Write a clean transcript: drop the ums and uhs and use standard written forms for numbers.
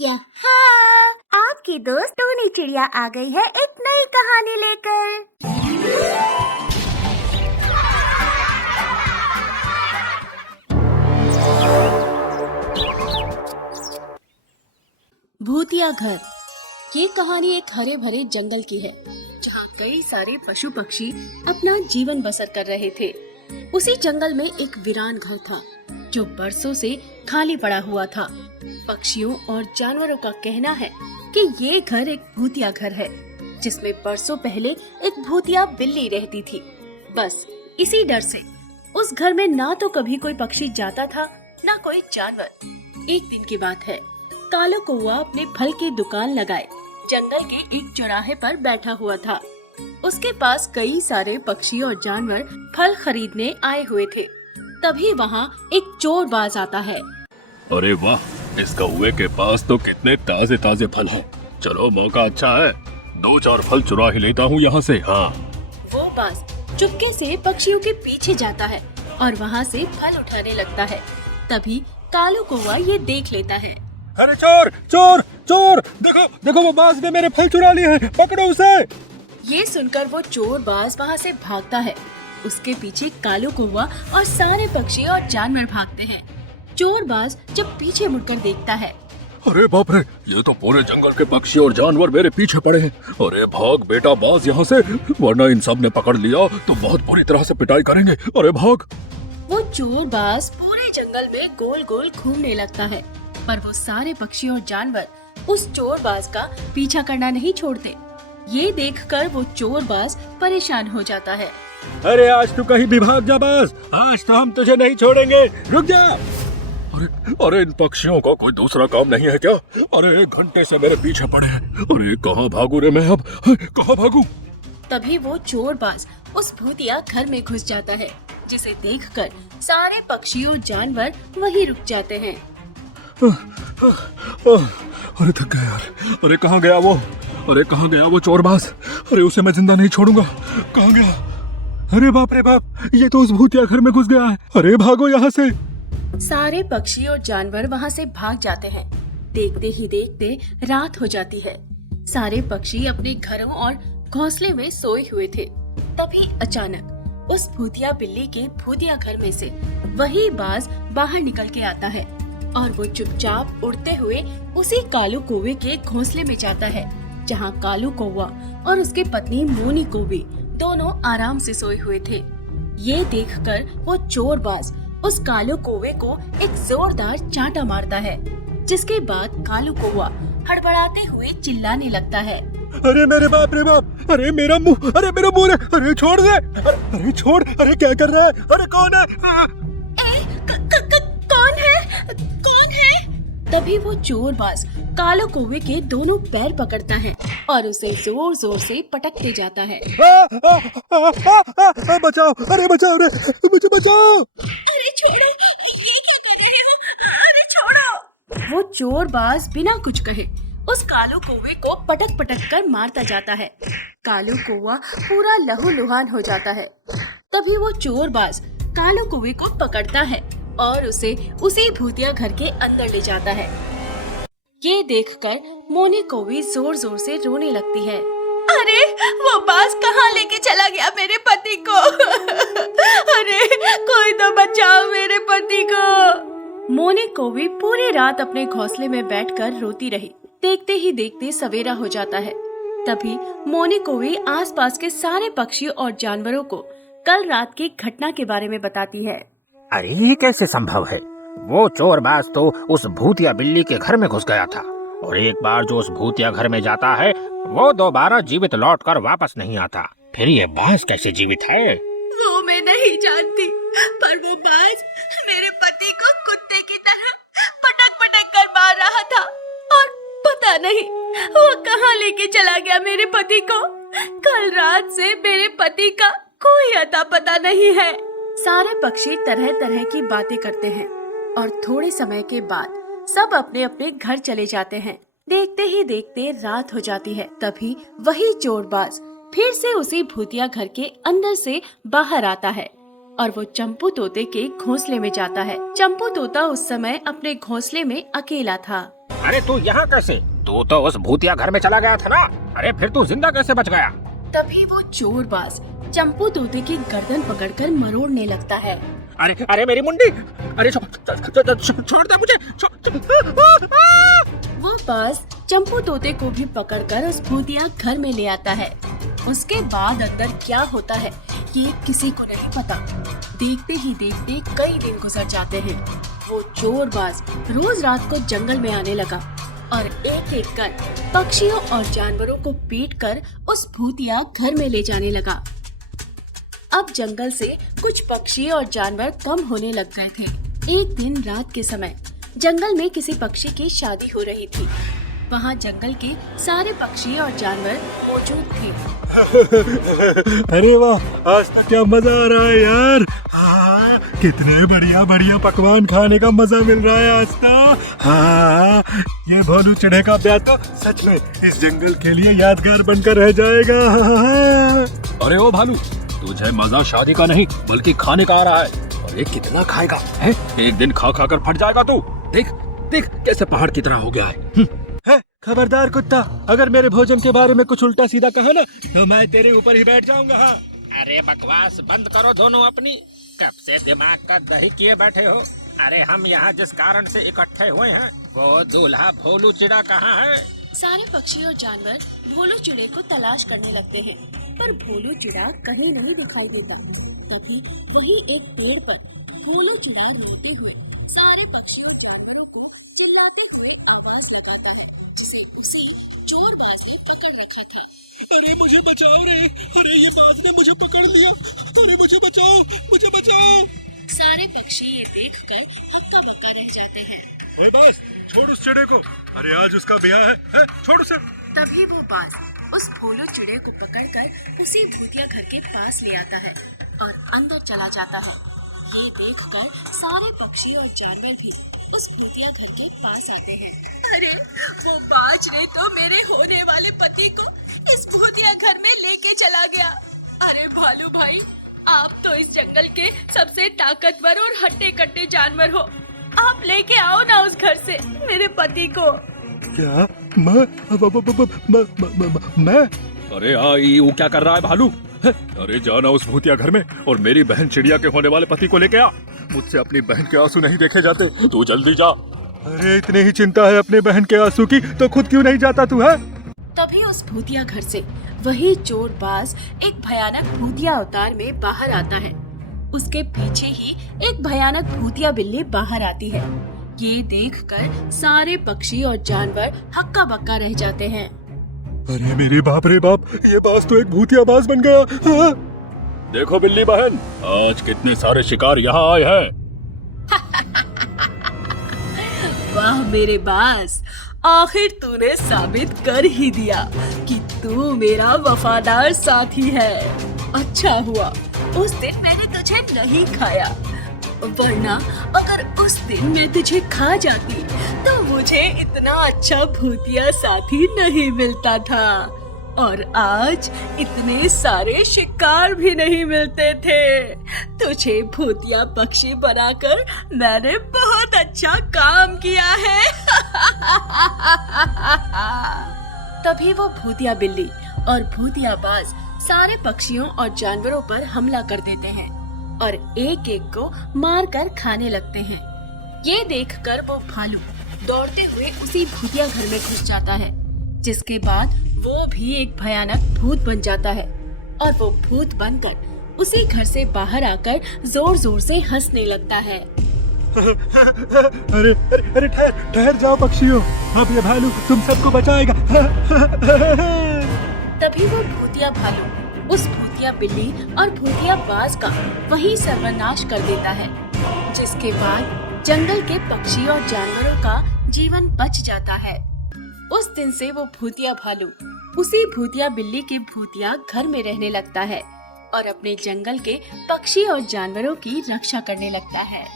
यहाँ आपकी दोस्त टूनी चिड़िया आ गई है एक नई कहानी लेकर। भूतिया घर। ये कहानी एक हरे भरे जंगल की है जहाँ कई सारे पशु पक्षी अपना जीवन बसर कर रहे थे। उसी जंगल में एक वीरान घर था जो बरसों से खाली पड़ा हुआ था। पक्षियों और जानवरों का कहना है कि ये घर एक भूतिया घर है जिसमें बरसों पहले एक भूतिया बिल्ली रहती थी। बस इसी डर से उस घर में ना तो कभी कोई पक्षी जाता था ना कोई जानवर। एक दिन की बात है, कालो कौवा अपने फल की दुकान लगाए जंगल के एक चौराहे पर बैठा हुआ था। उसके पास कई सारे पक्षी और जानवर फल खरीदने आए हुए थे। तभी वहाँ एक चोर बाज आता है। अरे वाह, इस कौवे के पास तो कितने ताजे ताजे फल हैं। चलो मौका अच्छा है, 2-4 फल चुरा ही लेता हूँ यहाँ से। हाँ, वो बाज चुपके से पक्षियों के पीछे जाता है और वहाँ से फल उठाने लगता है। तभी कालू कौवा ये देख लेता है। अरे चोर चोर चोर, देखो देखो, वो बाज ने मेरे फल चुरा लिए हैं, पकड़ो उसे। ये सुनकर वो चोर बाज वहाँ से भागता है। उसके पीछे कालू कौवा और सारे पक्षी और जानवर भागते हैं। चोर बाज जब पीछे मुड़कर देखता है, अरे बाप रे, ये तो पूरे जंगल के पक्षी और जानवर मेरे पीछे पड़े हैं। अरे भाग बेटा बाज यहाँ से, वरना इन सब ने पकड़ लिया तो बहुत बुरी तरह से पिटाई करेंगे। अरे भाग। वो चोर बाज पूरे जंगल में गोल गोल घूमने लगता है, पर वो सारे पक्षी और जानवर उस चोर बाज का पीछा करना नहीं छोड़ते। ये देखकर वो चोर बाज परेशान हो जाता है। अरे आज तू कहीं भी भाग जा बाज, आज तो हम तुझे नहीं छोड़ेंगे, रुक जा। अरे अरे, इन पक्षियों को कोई दूसरा काम नहीं है क्या? अरे 1 घंटे से मेरे पीछे पड़े हैं। अरे कहाँ भागू रे मैं अब, कहाँ भागू? तभी वो चोर बाज उस भूतिया घर में घुस जाता है, जिसे देखकर सारे पक्षी और जानवर वहीं रुक जाते हैं। अरे थक गया यार। अरे कहाँ गया वो? अरे कहाँ गया वो चोरबाज? अरे उसे मैं जिंदा नहीं छोड़ूंगा। कहाँ गया? अरे बाप रे बाप, ये तो उस भूतिया घर में घुस गया है। अरे भागो यहाँ से। सारे पक्षी और जानवर वहाँ से भाग जाते हैं। देखते ही देखते रात हो जाती है। सारे पक्षी अपने घरों और घोंसले में सोए हुए थे। तभी अचानक उस भूतिया बिल्ली के भूतिया घर में से वही बाज बाहर निकल के आता है और वो चुपचाप उड़ते हुए उसी कालू कौवे के घोंसले में जाता है, जहाँ कालू कौवा और उसकी पत्नी मोनी कौवी दोनों आराम से सोए हुए थे। ये देखकर वो चोर बाज उस कालू कौवे को एक जोरदार चांटा मारता है, जिसके बाद कालू कौवा हड़बड़ाते हुए चिल्लाने लगता है। अरे मेरे बाप रे बाप, अरे मेरा मुंह, अरे मेरा मुंह, अरे छोड़ दे, अरे छोड़, अरे क्या कर रहा है? अरे कौन है? कौन है? कौन है? तभी वो चोर बाज कालू कौवे के दोनों पैर पकड़ता है और उसे जोर जोर से पटकते जाता है। बचाओ, अरे बचाओ रे, मुझे बचाओ। अरे छोड़ो, ये क्या कर रहे हो? अरे छोड़ो। वो चोर बाज बिना कुछ कहे उस कालू कौवे को पटक पटक कर मारता जाता है। कालू कौवा पूरा लहूलुहान हो जाता है। तभी वो चोर बाज कालू कौवे को पकड़ता है और उसे उसी भूतिया घर के अंदर ले जाता है। ये देखकर मोनी कौवी जोर जोर से रोने लगती है। अरे वो बाज कहाँ लेके चला गया मेरे पति को? अरे कोई तो बचाओ मेरे पति को। मोनी कौवी पूरी रात अपने घोंसले में बैठकर रोती रही। देखते ही देखते सवेरा हो जाता है। तभी मोनी कौवी आसपास के सारे पक्षी और जानवरों को कल रात की घटना के बारे में बताती है। अरे ये कैसे संभव है? वो चोरबाज तो उस भूतिया बिल्ली के घर में घुस गया था, और एक बार जो उस भूतिया घर में जाता है वो दोबारा जीवित लौटकर वापस नहीं आता। फिर ये बाज कैसे जीवित है? वो मैं नहीं जानती, पर वो बाज मेरे पति को कुत्ते की तरह पटक पटक कर मार रहा था, और पता नहीं वो कहाँ लेके चला गया मेरे पति को। कल रात से मेरे पति का कोई अता पता नहीं है। सारे पक्षी तरह तरह की बातें करते हैं और थोड़े समय के बाद सब अपने अपने घर चले जाते हैं। देखते ही देखते रात हो जाती है। तभी वही चोरबाज फिर से उसी भूतिया घर के अंदर से बाहर आता है और वो चंपू तोते के घोंसले में जाता है। चंपू तोता उस समय अपने घोंसले में अकेला था। अरे तू यहाँ कैसे? तू तो उस भूतिया घर में चला गया था ना। अरे फिर तू जिंदा कैसे बच गया? तभी वो चोरबाज चंपू तोते की गर्दन पकड़कर मरोड़ने लगता है। अरे अरे मेरी मुंडी! अरे छोड़ दे मुझे! वो बाज चंपू तोते को भी पकड़कर उस भूतिया घर में ले आता है। उसके बाद अंदर क्या होता है ये किसी को नहीं पता। देखते ही देखते कई दिन गुजर जाते हैं। वो चोरबाज रोज रात को जंगल में आने लगा और एक एक कर पक्षियों और जानवरों को पीटकर उस भूतिया घर में ले जाने लगा। अब जंगल से कुछ पक्षी और जानवर कम होने लग गए थे। एक दिन रात के समय जंगल में किसी पक्षी की शादी हो रही थी। वहाँ जंगल के सारे पक्षी और जानवर मौजूद थे। अरे वाह, आज तो क्या मजा आ रहा है यार। हाँ, कितने बढ़िया बढ़िया पकवान खाने का मजा मिल रहा है आज तो। हाँ, ये भोलू चिड़े का ब्याह तो सच में इस जंगल के लिए यादगार बनकर रह जाएगा। हाँ। अरे ओ भालू, तुझे मजा शादी का नहीं बल्कि खाने का आ रहा है। अरे कितना खाएगा है? एक दिन खा खा कर फट जाएगा तू। देख देख कैसे पहाड़ की तरह हो गया है। खबरदार कुत्ता, अगर मेरे भोजन के बारे में कुछ उल्टा सीधा कहा ना तो मैं तेरे ऊपर ही बैठ जाऊंगा। हाँ। अरे बकवास बंद करो दोनों अपनी। कब से दिमाग का दही किए बैठे हो? अरे हम यहाँ जिस कारण से इकट्ठे हुए हैं वो दूल्हा भोलू चिड़ा कहाँ है? सारे पक्षी और जानवर भोलू चिड़े को तलाश करने लगते हैं, पर भोलू चिड़ा कहीं नहीं दिखाई देता। तभी वहीं एक पेड़ पर भोलू चिड़ा रोते हुए सारे पक्षी और जानवरों को चिल्लाते हुए आवाज लगाता है, जिसे उसी चोरबाज ने पकड़ रखा था। अरे मुझे बचाओ रे! अरे ये बाज ने मुझे पकड़ लिया! अरे मुझे बचाओ, मुझे बचाओ! सारे पक्षी ये देखकर हक्का बक्का रह जाते हैं। ओए बाज, छोड़ उस चिड़े को। अरे आज उसका ब्याह है, छोड़ उसे। तभी वो बाज उस भोलू चिड़े को पकड़कर उसी भूतिया घर के पास ले आता है और अंदर चला जाता है। ये देखकर सारे पक्षी और जानवर भी उस भूतिया घर के पास आते हैं। अरे वो बाज ने तो मेरे होने वाले पति को इस भूतिया घर में लेके चला गया। अरे भालू भाई, आप तो इस जंगल के सबसे ताकतवर और हट्टे कट्टे जानवर हो। आप लेके आओ ना उस घर से मेरे पति को। क्या? मैं? अरे आई, वो क्या कर रहा है भालू? अरे जाना उस भूतिया घर में और मेरी बहन चिड़िया के होने वाले पति को लेके आ। मुझसे अपनी बहन के आंसू नहीं देखे जाते, तू जल्दी जा। अरे इतनी ही चिंता है अपने बहन के आंसू की तो खुद क्यों नहीं जाता तू है? तभी उस भूतिया घर से वही चोरबाज एक भयानक भूतिया अवतार में बाहर आता है। उसके पीछे ही एक भयानक भूतिया बिल्ली बाहर आती है। ये देखकर सारे पक्षी और जानवर हक्का बक्का रह जाते हैं। अरे मेरे बाप रे बाप, ये बाज तो एक भूतिया बाज बन गया। हाँ। देखो बिल्ली बहन, आज कितने सारे शिकार यहाँ आए हैं। वाह मेरे बाज, आखिर तूने साबित कर ही दिया कि तू मेरा वफादार साथी है। अच्छा हुआ उस दिन मैंने तुझे नहीं खाया, वरना अगर उस दिन मैं तुझे खा जाती तो मुझे इतना अच्छा भूतिया साथी नहीं मिलता था और आज इतने सारे शिकार भी नहीं मिलते थे। तुझे भूतिया पक्षी बनाकर मैंने बहुत अच्छा काम किया है। तभी वो भूतिया बिल्ली और भूतिया बाज सारे पक्षियों और जानवरों पर हमला कर देते हैं और एक एक को मारकर खाने लगते हैं। ये देखकर वो भालू दौड़ते हुए उसी भूतिया घर में घुस जाता है, जिसके बाद वो भी एक भयानक भूत बन जाता है और वो भूत बनकर उसी घर से बाहर आकर जोर जोर से हंसने लगता है। अरे अरे अरे ठहर जाओ पक्षियों, अब ये भालू तुम सबको बचाएगा। तभी वो भूतिया भालू उस भूतिया बिल्ली और भूतिया बाज का वही सर्वनाश कर देता है, जिसके बाद जंगल के पक्षी और जानवरों का जीवन बच जाता है। उस दिन से वो भूतिया भालू उसी भूतिया बिल्ली के भूतिया घर में रहने लगता है और अपने जंगल के पक्षी और जानवरों की रक्षा करने लगता है।